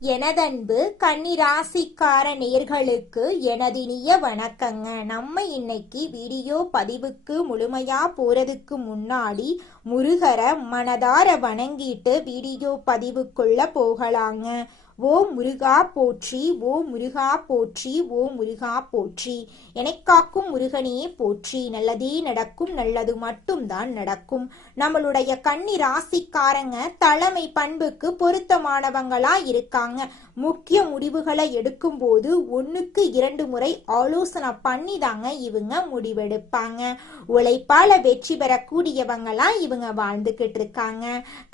எனதன்பு கன்னிராசிக்கார நேர்களுக்கு எனதினிய வணக்கங்க. நம்ம இன்னைக்கு வீடியோ பதிவுக்கு முழுமையா போறதுக்கு முன்னாடி முருகரை மனதார வணங்கிட்டு வீடியோ பதிவுக்குள்ள போகலாங்க. ஓ முருகா போற்றி, ஓ முருகா போற்றி, ஓ முருகா போற்றி. எனக்காக்கும் முருகனே போற்றி. நல்லதே நடக்கும், நல்லது மட்டும்தான் நடக்கும். நம்மளுடைய கன்னி ராசிக்காரங்க தலைமை பண்புக்கு பொருத்தமானவங்களா இருக்காங்க. முக்கிய முடிவுகளை எடுக்கும் போது 1க்கு 2 முறை ஆலோசனை பண்ணி தாங்க இவங்க முடிவெடுப்பாங்க. உழைப்பால வெற்றி பெறக்கூடியவங்களா இவங்க வாழ்ந்துகிட்டு இருக்காங்க.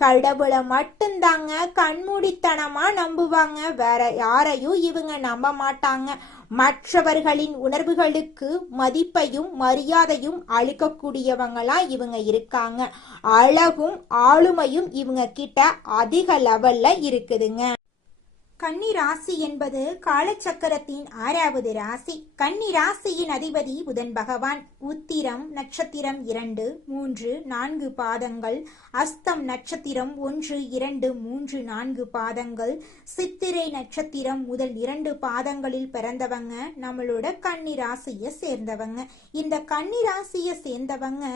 கடவுளை மட்டும்தாங்க கண்மூடித்தனமா நம்புவாங்க. வேற யாரையும் இவங்க நம்ப மாட்டாங்க. மற்றவர்களின் உணர்வுகளுக்கு மதிப்பையும் மரியாதையும் அளிக்கக்கூடியவங்களா இவங்க இருக்காங்க. அழகும் ஆளுமையும் இவங்க கிட்ட அதிக லெவல்ல இருக்குதுங்க. கன்னி ராசி என்பது காலச்சக்கரத்தின் 6வது ராசி. கன்னி ராசியின் அதிபதி புதன் பகவான். உத்திரம் நட்சத்திரம் 2, 3, 4 பாதங்கள், அஸ்தம் நட்சத்திரம் 1, 2, 3, 4 பாதங்கள், சித்திரை நட்சத்திரம் முதல் 2 பாதங்களில் பிறந்தவங்க நம்மளோட கன்னி ராசியை சேர்ந்தவங்க. இந்த கன்னி ராசியை சேர்ந்தவங்க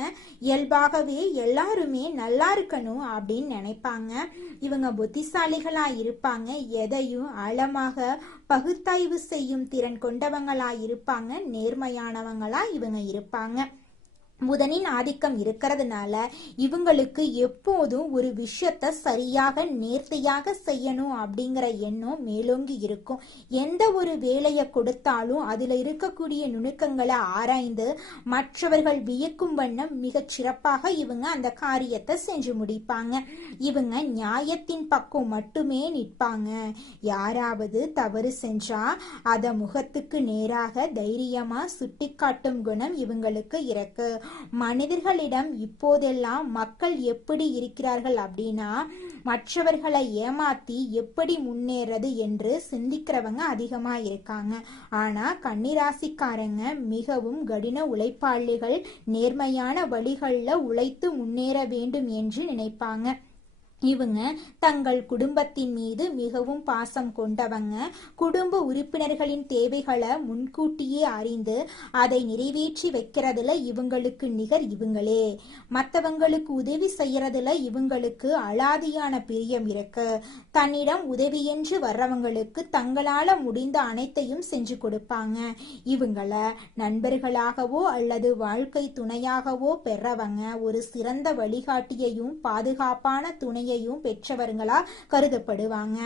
இயல்பாகவே எல்லாருமே நல்லா இருக்கணும் அப்படின்னு நினைப்பாங்க. இவங்க புத்திசாலிகளா இருப்பாங்க. எதையும் ஆழமாக பகுத்தாய்வு செய்யும் திறன் கொண்டவங்களா இருப்பாங்க. நேர்மையானவங்களா இவங்க இருப்பாங்க. புதனின் ஆதிக்கம் இருக்கிறதுனால இவங்களுக்கு எப்போதும் ஒரு விஷயத்த சரியாக நேர்த்தியாக செய்யணும் அப்படிங்கிற எண்ணம் மேலோங்கி இருக்கும். எந்த ஒரு வேலையை கொடுத்தாலும் அதுல இருக்கக்கூடிய நுணுக்கங்களை ஆராய்ந்து மற்றவர்கள் வியக்கும் வண்ணம் மிகச் சிறப்பாக இவங்க அந்த காரியத்தை செஞ்சு முடிப்பாங்க. இவங்க நியாயத்தின் பக்கம் மட்டுமே நிற்பாங்க. யாராவது தவறு செஞ்சா அத முகத்துக்கு நேராக தைரியமா சுட்டிக்காட்டும் குணம் இவங்களுக்கு இருக்கு. மனிதர்களிடம் இப்போதெல்லாம் மக்கள் எப்படி இருக்கிறார்கள் அப்படின்னா, மற்றவர்களை ஏமாத்தி எப்படி முன்னேறது என்று சிந்திக்கிறவங்க அதிகமா இருக்காங்க. ஆனா கன்னிராசிக்காரங்க மிகவும் கடின உழைப்பாளிகள். நேர்மையான வழிகளில் உழைத்து முன்னேற வேண்டும் என்று நினைப்பாங்க. இவங்க தங்கள் குடும்பத்தின் மீது மிகவும் பாசம் கொண்டவங்க. குடும்ப உறுப்பினர்களின் தேவைகளை முன்கூட்டியே அறிந்து அதை நிறைவேற்றி வைக்கிறதுல இவங்களுக்கு நிகர் இவங்களே. மற்றவங்களுக்கு உதவி செய்யறதுல இவங்களுக்கு அலாதியான பிரியம் இருக்கு. தன்னிடம் உதவி என்று வர்றவங்களுக்கு தங்களால முடிந்த அனைத்தையும் செஞ்சு கொடுப்பாங்க. இவங்கள நண்பர்களாகவோ அல்லது வாழ்க்கை துணையாகவோ பெறவங்க ஒரு சிறந்த வழிகாட்டியையும் பாதுகாப்பான துணையை பெற்றவர்களா கருதப்படுவாங்க.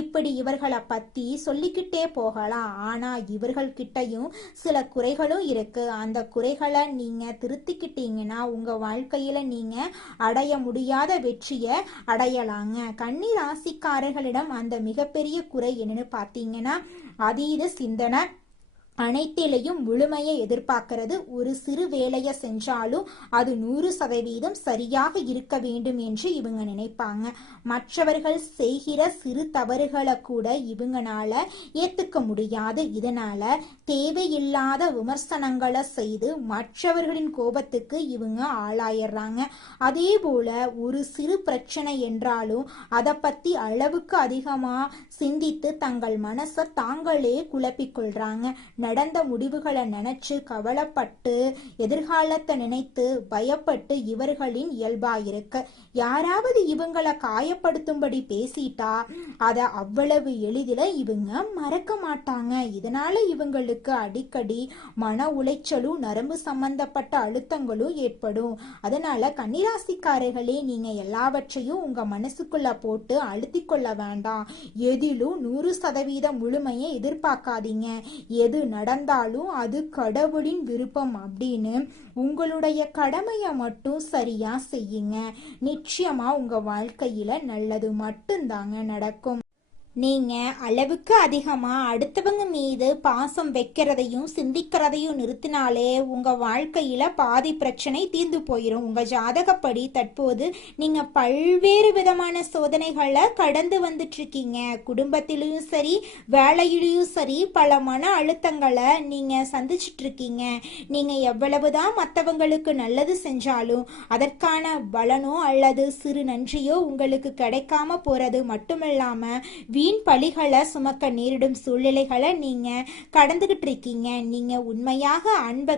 இப்படி இவர்களை பத்தி சொல்லிக்கிட்டே போகலாம். ஆனா இவர்கள் கிட்டையும் சில குறைகளும் இருக்கு. அந்த குறைகளை நீங்க திருத்திக்கிட்டீங்கன்னா உங்க வாழ்க்கையில நீங்க அடைய முடியாத வெற்றியை அடையலாங்க. கன்னி ராசிக்காரர்களிடம் அந்த மிகப்பெரிய குறை என்னன்னு பார்த்தீங்கன்னா அதீத சிந்தனை. அனைத்திலையும் முழுமையை எதிர்பார்க்கிறது. ஒரு சிறு வேலையை செஞ்சாலும் அது 100% சரியாக இருக்க வேண்டும் என்று இவங்க நினைப்பாங்க. மற்றவர்கள் செய்கிற சிறு தவறுகளை கூட இவங்கனால ஏத்துக்க முடியாது. இதனால தேவையில்லாத விமர்சனங்களை செய்து மற்றவர்களின் கோபத்துக்கு இவங்க ஆளாயிடுறாங்க. அதே போல ஒரு சிறு பிரச்சனை என்றாலும் அதை பத்தி அளவுக்கு அதிகமா சிந்தித்து தங்கள் மனசை தாங்களே குழப்பிக்கொள்றாங்க. நடந்த முடிவுகளை நினைச்சு கவலைப்பட்டு எதிர்காலத்தை நினைத்து பயப்பட்டு இவர்களின் இயல்பாயிருக்கு. யாராவது இவங்களை காயப்படுத்தும்படி பேசிட்டா அதை அவ்வளவு எளிதில் இவங்க மறக்க மாட்டாங்க. இதனால இவங்களுக்கு அடிக்கடி மன உளைச்சலும் நரம்பு சம்பந்தப்பட்ட அழுத்தங்களும் ஏற்படும். அதனால கன்னிராசிக்காரர்களே, நீங்க எல்லாவற்றையும் உங்க மனசுக்குள்ள போட்டு அழுத்தி கொள்ள வேண்டாம். எதிலும் 100% முழுமையை எதிர்பார்க்காதீங்க. எது நடந்தாலும் அது கடவுளின் விருப்பம் அப்படின்னு உங்களுடைய கடமையை மட்டும் சரியா செய்யுங்க. நிச்சயமா உங்க வாழ்க்கையில நல்லது மட்டும்தாங்க நடக்கும். நீங்க அளவுக்கு அதிகமா அடுத்தவங்க மீது பாசம் வைக்கிறதையும் சிந்திக்கிறதையும் நிறுத்தினாலே உங்க வாழ்க்கையில பாதி பிரச்சனை தீர்ந்து போயிடும். உங்க ஜாதகப்படி தற்போது நீங்க பல்வேறு விதமான சோதனைகளை கடந்து வந்துட்டு இருக்கீங்க. குடும்பத்திலையும் சரி வேலையிலையும் சரி பல மன அழுத்தங்களை நீங்க சந்திச்சுட்டு இருக்கீங்க. நீங்க எவ்வளவுதான் மற்றவங்களுக்கு நல்லது செஞ்சாலும் அதற்கான பலனோ அல்லது சிறு நன்றியோ உங்களுக்கு கிடைக்காம போறது மட்டுமில்லாம வீண் பழிகளை சுமக்க நேரிடும் சூழ்நிலைகளை நீங்க கடந்துகிட்டு இருக்கீங்க. நீங்க உண்மையாக அன்பை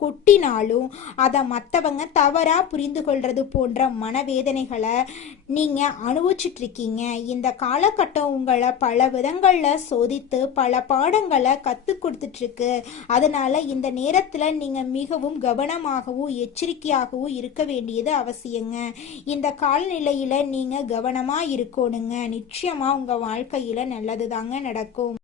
கொட்டினாலும் அதை மற்றவங்க தவறா புரிந்து கொள்றது போன்ற மனவேதனைகளை நீங்க அனுபவிச்சுட்டு இருக்கீங்க. இந்த காலகட்டம் உங்களை பல விதங்கள்ல சோதித்து பல பாடங்களை கற்றுக் கொடுத்துட்டு இருக்கு. அதனால இந்த நேரத்துல நீங்க மிகவும் கவனமாகவும் எச்சரிக்கையாகவும் இருக்க வேண்டியது அவசியங்க. இந்த காலநிலையில நீங்க கவனமா இருக்கணுங்க. நிச்சயமா உங்க வாழ்க்கையில நல்லதுதாங்க நடக்கும்.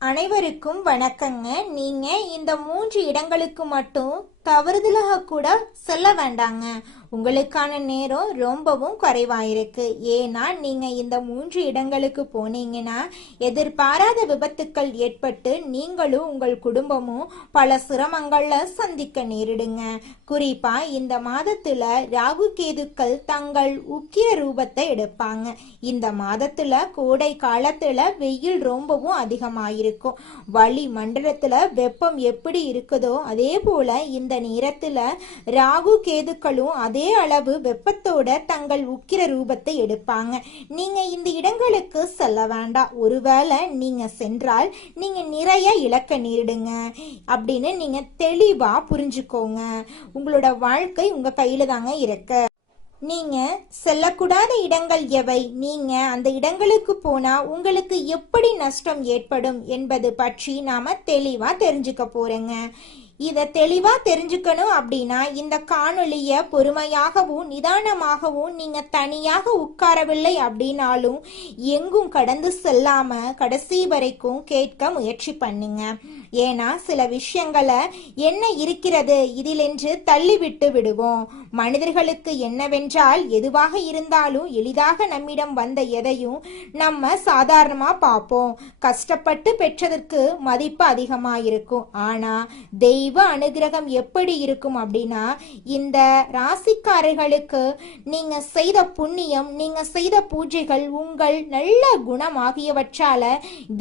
அனைவருக்கும் வணக்கங்க. நீங்க இந்த 3 இடங்களுக்கு மட்டும் தவறுதலாக கூட செல்ல வேண்டாங்க. உங்களுக்கான நேரம் ரொம்பவும் குறைவாயிருக்கு. ஏன்னா நீங்க இந்த 3 இடங்களுக்கு போனீங்கன்னா எதிர்பாராத விபத்துக்கள் ஏற்பட்டு நீங்களும் உங்கள் குடும்பமும் பல சிரமங்கள்ல சந்திக்க நேரிடுங்க. குறிப்பா இந்த மாதத்துல ராகு கேதுக்கள் தங்கள் உக்கிர ரூபத்தை எடுப்பாங்க. இந்த மாதத்துல கோடை காலத்துல வெயில் ரொம்பவும் அதிகமாயிருக்கும். வளி மண்டலத்துல வெப்பம் எப்படி இருக்குதோ அதே போல இந்த நேரத்துல ராகு கேதுக்களும் அதே அளவு வெப்பத்தோட தங்கள் உக்கிர ரூபத்தை எடுப்பாங்க. நீங்க இந்த இடங்களுக்கு செல்ல வேண்டாம். ஒருவேளை நீங்க சென்றால் நீங்க நிறைய இழக்க நேரிடுங்க அப்படின்னு நீங்க தெளிவா புரிஞ்சுக்கோங்க. உங்களோட வாழ்க்கை உங்க கையில தாங்க இருக்கு. நீங்க செல்லக்கூடாத இடங்கள் எவை, நீங்க அந்த இடங்களுக்கு போனா உங்களுக்கு எப்படி நஷ்டம் ஏற்படும் என்பது பற்றி நாம தெளிவா தெரிஞ்சுக்க போறேங்க. இதை தெளிவா தெரிஞ்சுக்கணும் அப்படின்னா இந்த காணொளிய பொறுமையாகவும் நிதானமாகவும் நீங்க தனியாக உட்காரவில்லை அப்படின்னாலும் எங்கும் கடந்து செல்லாம கடைசி வரைக்கும் கேட்க முயற்சி பண்ணுங்க. ஏன்னா சில விஷயங்களை என்ன இருக்கிறது இதில் என்று தள்ளிவிட்டு விடுவோம். மனிதர்களுக்கு என்னவென்றால் எதுவாக இருந்தாலும் எளிதாக நம்மிடம் வந்த எதையும் நம்ம சாதாரணமா பார்ப்போம். கஷ்டப்பட்டு பெற்றதற்கு மதிப்பு அதிகமா இருக்கும். ஆனா தெய்வ அனுகிரகம் எப்படி இருக்கும் அப்படின்னா இந்த ராசிக்காரர்களுக்கு நீங்க செய்த புண்ணியம், நீங்க செய்த பூஜைகள், உங்கள் நல்ல குணம் ஆகியவற்றால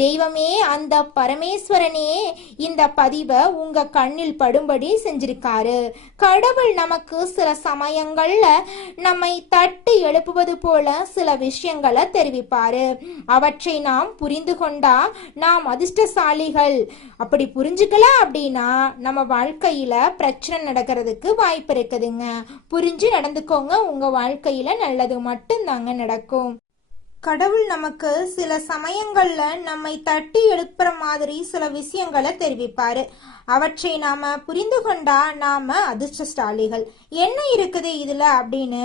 தெய்வமே, அந்த பரமேஸ்வரனே இந்த பதிவை உங்க கண்ணில் படும்படி செஞ்சிருக்காரு. கடவுள் நமக்கு சில சமயங்கள்ல நம்மை தட்டி எழுப்புவது போல சில விஷயங்களை தெரிவிப்பாரு. அவற்றை நாம் புரிந்து கொண்டா நாம் அதிர்ஷ்டசாலிகள். அப்படி புரிஞ்சுக்கல அப்படின்னா நம்ம வாழ்க்கையில பிரச்சனை நடக்கிறதுக்கு வாய்ப்பு இருக்குதுங்க. புரிஞ்சு நடந்துக்கோங்க. உங்க வாழ்க்கையில நல்லது மட்டும் தாங்க நடக்கும். கடவுள் நமக்கு சில சமயங்கள்ல நம்மை தட்டி எழுப்புற மாதிரி சில விஷயங்களை தெரிவிப்பாரு. அவற்றை நாம புரிந்து கொண்டா நாம அதிர்ஷ்டசாலிகள். என்ன இருக்குது இதுல அப்படின்னு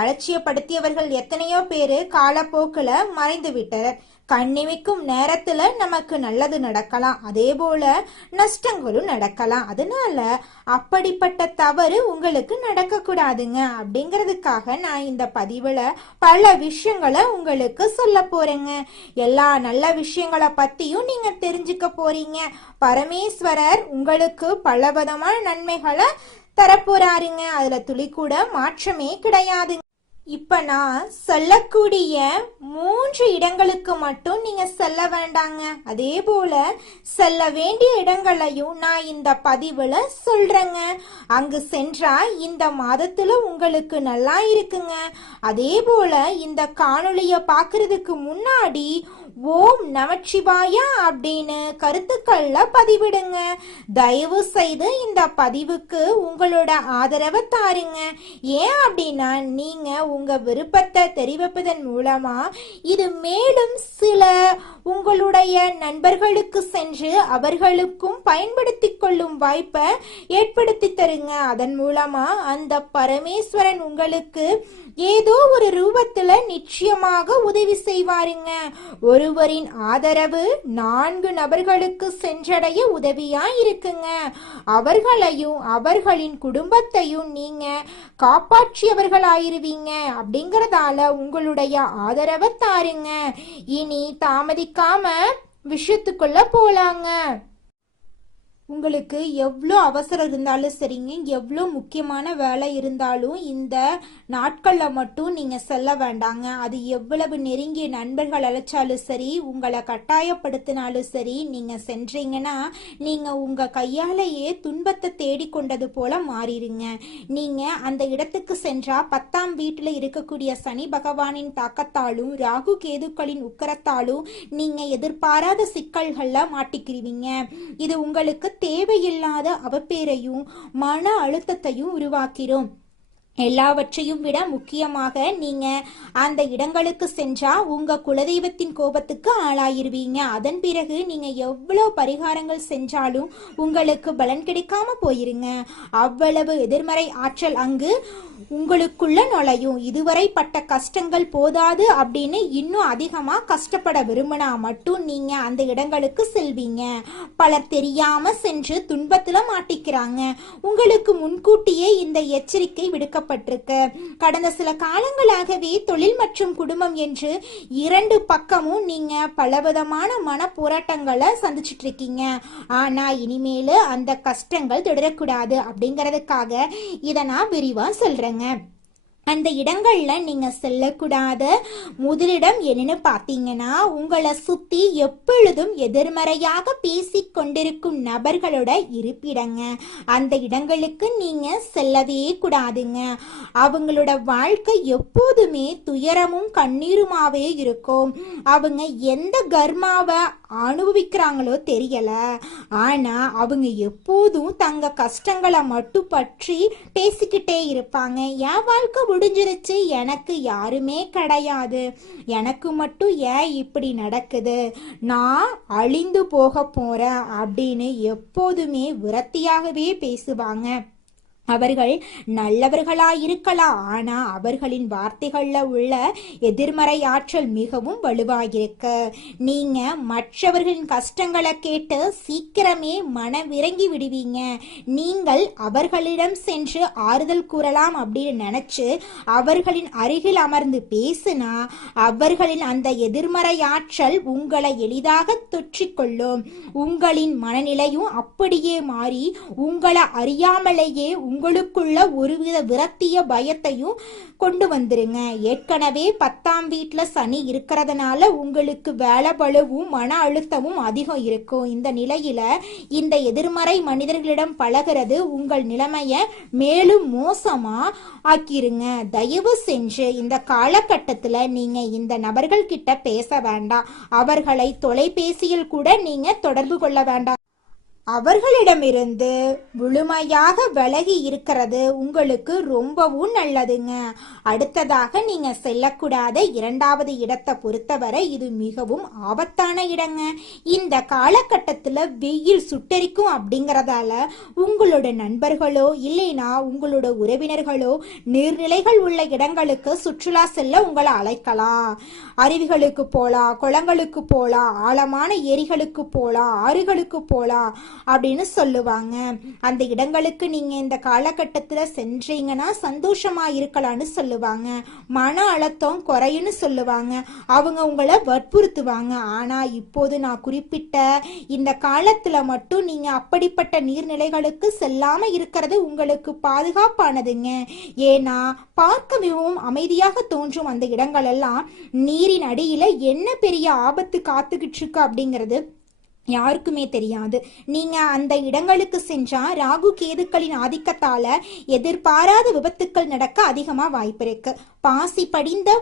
அலட்சியப்படுத்தியவர்கள் எத்தனையோ பேரு காலப்போக்குல மறைந்து விட்டனர். கண்ணிமைக்கும் நேரத்துல நமக்கு நல்லது நடக்கலாம், அதே போல நஷ்டங்களும் நடக்கலாம். அதனால அப்படிப்பட்ட தவறு உங்களுக்கு நடக்க கூடாதுங்க. அப்படிங்கிறதுக்காக நான் இந்த பதிவுல பல விஷயங்களை உங்களுக்கு சொல்ல போறேங்க. எல்லா நல்ல விஷயங்களை பத்தியும் நீங்க தெரிஞ்சுக்க போறீங்க. பரமேஸ்வரர் உங்களுக்கு பலவிதமான நன்மைகளை தரப்போறாருங்க. அதுல துளி கூட மாற்றமே கிடையாது. இப்ப நான் சொல்லக்கூடிய 3 இடங்களுக்கு மட்டும் நீங்க செல்ல வேண்டாங்க. அதே போல செல்ல வேண்டிய இடங்களையும் நான் இந்த பதிவுல சொல்றேங்க. அங்கு சென்றா இந்த மாதத்துல உங்களுக்கு நல்லா இருக்குங்க. அதே போல இந்த காணொளிய பாக்குறதுக்கு முன்னாடி ஓம் நமச்சிவாயா அப்படின்னு கருத்துக்கள்ல பதிவிடுங்க. தயவு செய்து இந்த பதிவுக்கு உங்களோட ஆதரவை தாருங்க. ஏன் அப்படின்னா நீங்க உங்க விருப்பத்தை தெரிவிப்பதன் மூலமா இது மேலும் சில உங்களுடைய நண்பர்களுக்கு சென்று அவர்களுக்கும் பயன்படுத்தி கொள்ளும் வாய்ப்பை ஏற்படுத்தி தருங்க. அதன் மூலமா அந்த பரமேஸ்வரன் உங்களுக்கு ஏதோ ஒரு ரூபத்துல நிச்சயமாக உதவி செய்வாருங்க. ஒருவரின் ஆதரவு 4 நபர்களுக்கு சென்றடைய உதவியா இருக்குங்க. அவர்களையும் அவர்களின் குடும்பத்தையும் நீங்க காப்பாற்றியவர்களாயிருவீங்க. அப்படிங்கறதால உங்களுடைய ஆதரவை தாருங்க. இனி தாமதிக்காம விஷயத்துக்குள்ள போலாங்க. உங்களுக்கு எவ்வளோ அவசரம் இருந்தாலும் சரிங்க, எவ்வளோ முக்கியமான வேலை இருந்தாலும் இந்த நாட்களில் மட்டும் நீங்கள் செல்ல வேண்டாங்க. அது எவ்வளவு நெருங்கிய நண்பர்கள் அழைச்சாலும் சரி, உங்களை கட்டாயப்படுத்தினாலும் சரி, நீங்கள் சென்றீங்கன்னா நீங்கள் உங்கள் கையாலேயே துன்பத்தை தேடிக்கொண்டது போல மாறிடுங்க. நீங்கள் அந்த இடத்துக்கு சென்றால் 10ஆம் வீட்டில் இருக்கக்கூடிய சனி பகவானின் தாக்கத்தாலும் ராகு கேதுக்களின் உக்கரத்தாலும் நீங்கள் எதிர்பாராத சிக்கல்களில் மாட்டிக்கிறீங்க. இது உங்களுக்கு தேவையில்லாத அவப்பேரையும் மன அழுத்தத்தையும் உருவாக்கிறோம். எல்லாவற்றையும் விட முக்கியமாக நீங்க அந்த இடங்களுக்கு சென்றா உங்க குலதெய்வத்தின் கோபத்துக்கு ஆளாயிருவீங்க. அதன் பிறகு நீங்க எவ்வளவு பரிகாரங்கள் செஞ்சாலும் உங்களுக்கு பலன் கிடைக்காம போயிருங்க. அவ்வளவு எதிர்மறை ஆற்றல் அங்கு உங்களுக்குள்ள நுழையும். இதுவரை பட்ட கஷ்டங்கள் போதாது அப்படின்னு இன்னும் அதிகமா கஷ்டப்பட விரும்பினா மட்டும் நீங்க அந்த இடங்களுக்கு செல்வீங்க. பலர் தெரியாம சென்று துன்பத்துல மாட்டிக்கிறாங்க. உங்களுக்கு முன்கூட்டியே இந்த எச்சரிக்கை விடுக்கப்பட்டிருக்கு. கடந்த சில காலங்களாகவே தொழில் மற்றும் குடும்பம் என்று இரண்டு பக்கமும் நீங்க பலவிதமான மன போராட்டங்களை சந்திச்சுட்டு இருக்கீங்க. ஆனா இனிமேலு அந்த கஷ்டங்கள் தொடரக்கூடாது அப்படிங்கறதுக்காக இதை நான் விரிவா சொல்றேங்க. அந்த இடங்கள்ல நீங்க செல்லக்கூடாத முதலிடம் என்னன்னு பார்த்தீங்கன்னா, உங்களை சுத்தி எப்பொழுதும் எதிர்மறையாக பேசி கொண்டிருக்கும் நபர்களோட இருப்பிடங்க. அந்த இடங்களுக்கு நீங்க செல்லவே கூடாதுங்க. அவங்களோட வாழ்க்கை எப்போதுமே துயரமும் கண்ணீருமாவே இருக்கும். அவங்க எந்த கர்மாவை அனுபவிக்கிறாங்களோ தெரியல, ஆனா அவங்க எப்போதும் தங்க கஷ்டங்களை மட்டும் பற்றி பேசிக்கிட்டே இருப்பாங்க. என் வாழ்க்கை முடிஞ்சிருச்சு, எனக்கு யாருமே கிடையாது, எனக்கு மட்டும் ஏன் இப்படி நடக்குது, நான் அழிந்து போக போறேன் அப்படின்னு எப்போதுமே விரக்தியாகவே பேசுவாங்க. அவர்கள் நல்லவர்களாயிருக்கலாம், ஆனா அவர்களின் வார்த்தைகள்ல உள்ள எதிர்மறை ஆற்றல் மிகவும் வலுவாயிருக்கு. நீங்க மற்றவர்களின் கஷ்டங்களை கேட்டு சீக்கிரமே மனவிறங்கி விடுவீங்க. நீங்கள் அவர்களிடம் சென்று ஆறுதல் கூறலாம் அப்படின்னு நினைச்சு அவர்களின் அருகில் அமர்ந்து பேசினா அவர்களின் அந்த எதிர்மறை ஆற்றல் உங்களை எளிதாக தொற்றிக்கொள்ளும். உங்களின் மனநிலையும் அப்படியே மாறி உங்களை அறியாமலேயே உங்களுக்குள்ள ஒருவித விரக்திய பயத்தையும் கொண்டு வந்துருங்க. ஏற்கனவே 10ஆம் வீட்டுல சனி இருக்கிறதுனால உங்களுக்கு வேலை பளுவும் மன அழுத்தமும் அதிகம் இருக்கும். இந்த நிலையில இந்த எதிர்மறை மனிதர்களிடம் பழகிறது உங்கள் நிலைமைய மேலும் மோசமா ஆக்கிருங்க. தயவு செஞ்சு இந்த காலகட்டத்துல நீங்க இந்த நபர்கள் கிட்ட பேச வேண்டாம். அவர்களை தொலைபேசியில் கூட நீங்க தொடர்பு கொள்ள வேண்டாம். அவர்களிடமிருந்து முழுமையாக விலகி இருக்கிறது உங்களுக்கு ரொம்பவும் நல்லதுங்க. அடுத்ததாக நீங்க செல்லக்கூடாத 2வது இடத்தை பொறுத்தவரை இது மிகவும் ஆபத்தான இடங்க. இந்த காலகட்டத்துல வெயில் சுட்டரிக்கும் அப்படிங்கறதால உங்களோட நண்பர்களோ இல்லைனா உங்களோட உறவினர்களோ நீர்நிலைகள் உள்ள இடங்களுக்கு சுற்றுலா செல்ல உங்களை அழைக்கலாம். அருவிகளுக்கு போலாம், குளங்களுக்கு போலாம், ஆழமான ஏரிகளுக்கு போலாம், ஆறுகளுக்கு போலாம் அப்படின்னு சொல்லுவாங்க. அந்த இடங்களுக்கு நீங்க இந்த காலகட்டத்துல சென்றீங்கன்னா சந்தோஷமா இருக்கலாம்னு சொல்லுவாங்க. மன அழுத்தம் குறையுன்னு சொல்லுவாங்க. அவங்க உங்களை வற்புறுத்துவாங்க. ஆனா இப்போது நான் குறிப்பிட்ட இந்த காலத்துல மட்டும் நீங்க அப்படிப்பட்ட நீர்நிலைகளுக்கு செல்லாம இருக்கிறது உங்களுக்கு பாதுகாப்பானதுங்க. ஏன்னா பார்க்க மிகவும் அமைதியாக தோன்றும் அந்த இடங்கள் எல்லாம் நீரின் அடியில என்ன பெரிய ஆபத்து காத்துக்கிட்டு இருக்கு அப்படிங்கிறது யாருக்குமே தெரியாது. நீங்க அந்த இடங்களுக்கு சென்றா ராகு கேதுக்களின் ஆதிக்கத்தால எதிர்பாராத விபத்துக்கள் நடக்க அதிகமா வாய்ப்பு இருக்கு. பாசி படிந்த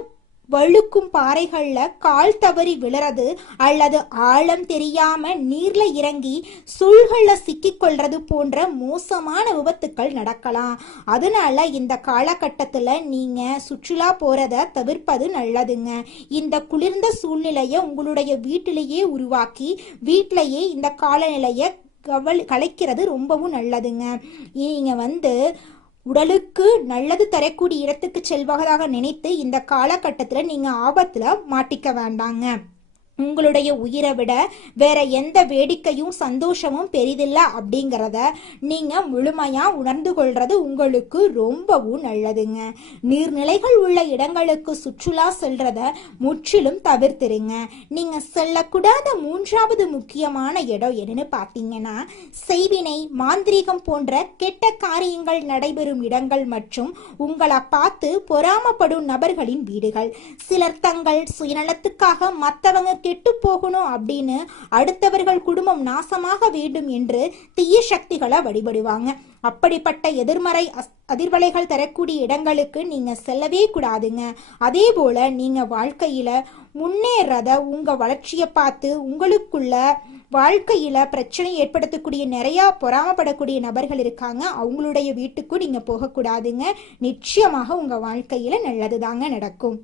வழுக்கும் பாறைகள்ல கால் தவறி விழறது அல்லது ஆழம் தெரியாம நீர்ல இறங்கி சுழ்கள்ல சிக்கிக்கொள்றது போன்ற மோசமான விபத்துக்கள் நடக்கலாம். அதனால இந்த காலகட்டத்துல நீங்க சுற்றுலா போறத தவிர்ப்பது நல்லதுங்க. இந்த குளிர்ந்த சூழ்நிலையை உங்களுடைய வீட்டிலேயே உருவாக்கி வீட்டிலேயே இந்த காலநிலையை கலைக்கிறது ரொம்பவும் நல்லதுங்க. நீங்க உடலுக்கு நல்லது தரக்கூடிய இடத்துக்கு செல்வதாக நினைத்து இந்த காலகட்டத்தில் நீங்க ஆபத்துல மாட்டிக்க வேண்டாங்க. உங்களுடைய உயிரை விட வேற எந்த வேடிக்கையும் சந்தோஷமும் பெரிதில்ல அப்படிங்கிறத நீங்க முழுமையா உணர்ந்து கொள்றது உங்களுக்கு ரொம்பவும் நல்லதுங்க. நீர்நிலைகள் உள்ள இடங்களுக்கு சுற்றுலா செல்றத முற்றிலும் தவிர்த்துருங்க. நீங்க செல்லக்கூடாத மூன்றாவது முக்கியமான இடம் என்னன்னு பார்த்தீங்கன்னா செய்வினை, மாந்திரீகம் போன்ற கெட்ட காரியங்கள் நடைபெறும் இடங்கள் மற்றும் உங்களை பார்த்து பொறாமப்படும் நபர்களின் வீடுகள். சிலர் தங்கள் சுயநலத்துக்காக மற்றவங்க கெட்டு போகணும் அப்படின்னு அடுத்தவர்கள் குடும்பம் நாசமாக வேண்டும் என்று தீய சக்திகளை வழிபடுவாங்க. அப்படிப்பட்ட எதிர்மறை அதிர்வலைகள் தரக்கூடிய இடங்களுக்கு நீங்க செல்லவே கூடாதுங்க. அதே போல நீங்க வாழ்க்கையில முன்னேறத, உங்க வளர்ச்சியை பார்த்து உங்களுக்குள்ள வாழ்க்கையில பிரச்சனை ஏற்படுத்தக்கூடிய நிறைய பொறாமப்படக்கூடிய நபர்கள் இருக்காங்க. அவங்களுடைய வீட்டுக்கும் நீங்க போகக்கூடாதுங்க. நிச்சயமாக உங்க வாழ்க்கையில நல்லதுதாங்க நடக்கும்.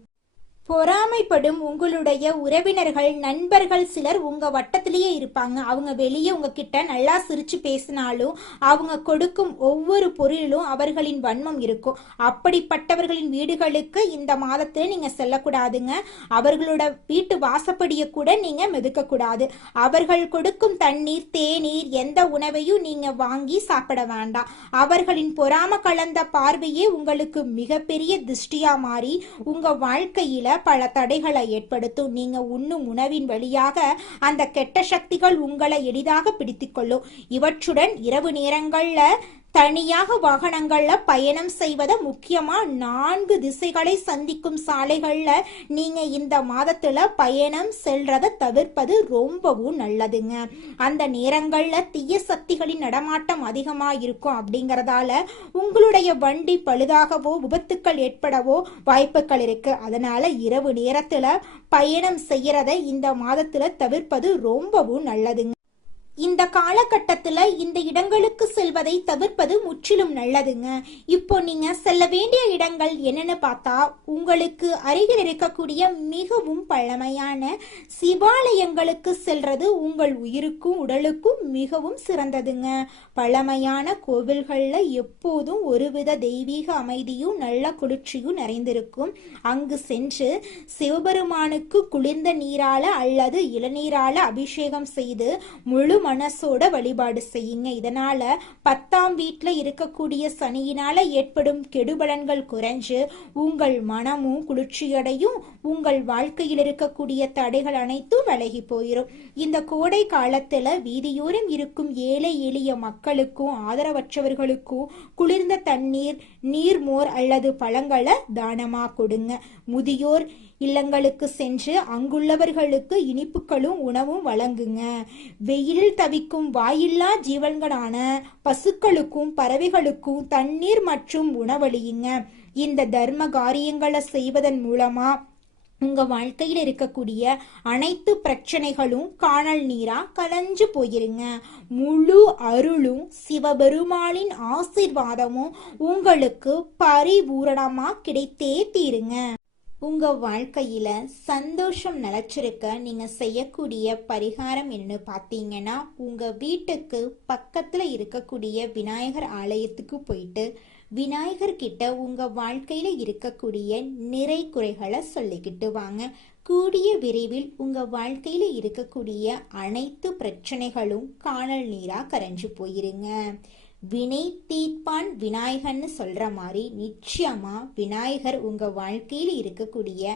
பொறாமைப்படும் உங்களுடைய உறவினர்கள், நண்பர்கள் சிலர் உங்க வட்டத்திலேயே இருப்பாங்க. அவங்க வெளியே உங்ககிட்ட நல்லா சிரிச்சு பேசினாலும் அவங்க கொடுக்கும் ஒவ்வொரு பொருளிலும் அவர்களின் வன்மம் இருக்கும். அப்படிப்பட்டவர்களின் வீடுகளுக்கு இந்த மாதத்துல நீங்க செல்லக்கூடாதுங்க. அவர்களோட வீட்டு வாசப்படியை கூட நீங்க மிதிக்க கூடாது. அவர்கள் கொடுக்கும் தண்ணீர், தேநீர், எந்த உணவையும் நீங்க வாங்கி சாப்பிட வேண்டாம். அவர்களின் பொறாம கலந்த பார்வையே உங்களுக்கு மிகப்பெரிய திருஷ்டியா மாறி உங்க வாழ்க்கையில பல தடைகளை ஏற்படுத்தும். நீங்க உண்ணும் உணவின் வழியாக அந்த கெட்ட சக்திகள் உங்களை எளிதாக பிடித்துக்கொள்ளும். இவற்றுடன் இரவு நேரங்கள்ல தனியாக வாகனங்கள்ல பயணம் செய்வத, முக்கியமா 4 திசைகளை சந்திக்கும் சாலைகள்ல நீங்க இந்த மாதத்துல பயணம் செல்றத தவிர்ப்பது ரொம்பவும் நல்லதுங்க. அந்த நேரங்கள்ல தீய சக்திகளின் நடமாட்டம் அதிகமா இருக்கும். அப்படிங்கறதால உங்களுடைய வண்டி பழுதாகவோ விபத்துக்கள் ஏற்படவோ வாய்ப்புகள் இருக்கு. அதனால இரவு நேரத்துல பயணம் செய்யறத இந்த மாதத்துல தவிர்ப்பது ரொம்பவும் நல்லதுங்க. இந்த காலகட்டத்துல இந்த இடங்களுக்கு செல்வதை தவிர்ப்பது முற்றிலும் நல்லதுங்க. இப்போ நீங்க செல்ல வேண்டிய இடங்கள் என்னன்னு பார்த்தா, உங்களுக்கு அருகில் இருக்கக்கூடிய மிகவும் பழமையான சிவாலயங்களுக்கு செல்றது உங்கள் உயிருக்கும் உடலுக்கும் மிகவும் சிறந்ததுங்க. பழமையான கோவில்கள்ல எப்போதும் ஒருவித தெய்வீக அமைதியும் நல்ல குளிர்ச்சியும் நிறைந்திருக்கும். அங்கு சென்று சிவபெருமானுக்கு குளிர்ந்த நீரால அல்லது இளநீரால அபிஷேகம் செய்து முழு மனசோட வழிபாடு செய்யுங்க. இதனால 10ஆம் வீட்டுல இருக்கக்கூடிய சனியினால ஏற்படும் கெடுபலன்கள் குறைஞ்சு உங்கள் மனமும் குளிர்ச்சியடையும். உங்கள் வாழ்க்கையில் இருக்கக்கூடிய தடைகள் அனைத்தும் விலகி போயிடும். இந்த கோடை காலத்துல வீதியோரம் இருக்கும் ஏழை எளிய மக்களுக்கும் ஆதரவற்றவர்களுக்கும் குளிர்ந்த தண்ணீர், நீர்மோர் அல்லது பழங்களை தானமா கொடுங்க. முதியோர் இல்லங்களுக்கு சென்று அங்குள்ளவர்களுக்கு இனிப்புகளும் உணவும் வழங்குங்க. வெயிலில் தவிக்கும் வாயில்லா ஜீவன்களான பசுக்களுக்கும் பறவைகளுக்கும் தண்ணீர் மற்றும் உணவளியுங்க. இந்த தர்ம காரியங்களை செய்வதன் மூலமா உங்க வாழ்க்கையில் இருக்கக்கூடிய அனைத்து பிரச்சனைகளும் காணல் நீரா கலைஞ்சு போயிருங்க. முழு அருளும் சிவபெருமானின் ஆசீர்வாதமும் உங்களுக்கு பரிபூரணமா கிடைத்தே தீருங்க. உங்க வாழ்க்கையில சந்தோஷம் நிலைச்சிருக்க நீங்க செய்யக்கூடிய பரிகாரம் என்னன்னு பார்த்தீங்கன்னா, உங்க வீட்டுக்கு பக்கத்துல இருக்கக்கூடிய விநாயகர் ஆலயத்துக்கு போயிட்டு விநாயகர் கிட்ட உங்க வாழ்க்கையில இருக்கக்கூடிய நிறை குறைகளை சொல்லிக்கிட்டு வாங்க. கூடிய விரைவில் உங்க வாழ்க்கையில இருக்கக்கூடிய அனைத்து பிரச்சனைகளும் காணல் நீரா கரைஞ்சு போயிருங்க. வினை தீர்ப்பான் விநாயகர்னு சொல்ற மாதிரி நிச்சயமா விநாயகர் உங்க வாழ்க்கையில் இருக்கக்கூடிய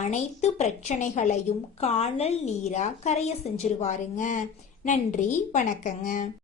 அனைத்து பிரச்சனைகளையும் காணல் நீரா கரைய செஞ்சிருவாருங்க. நன்றி, வணக்கங்க.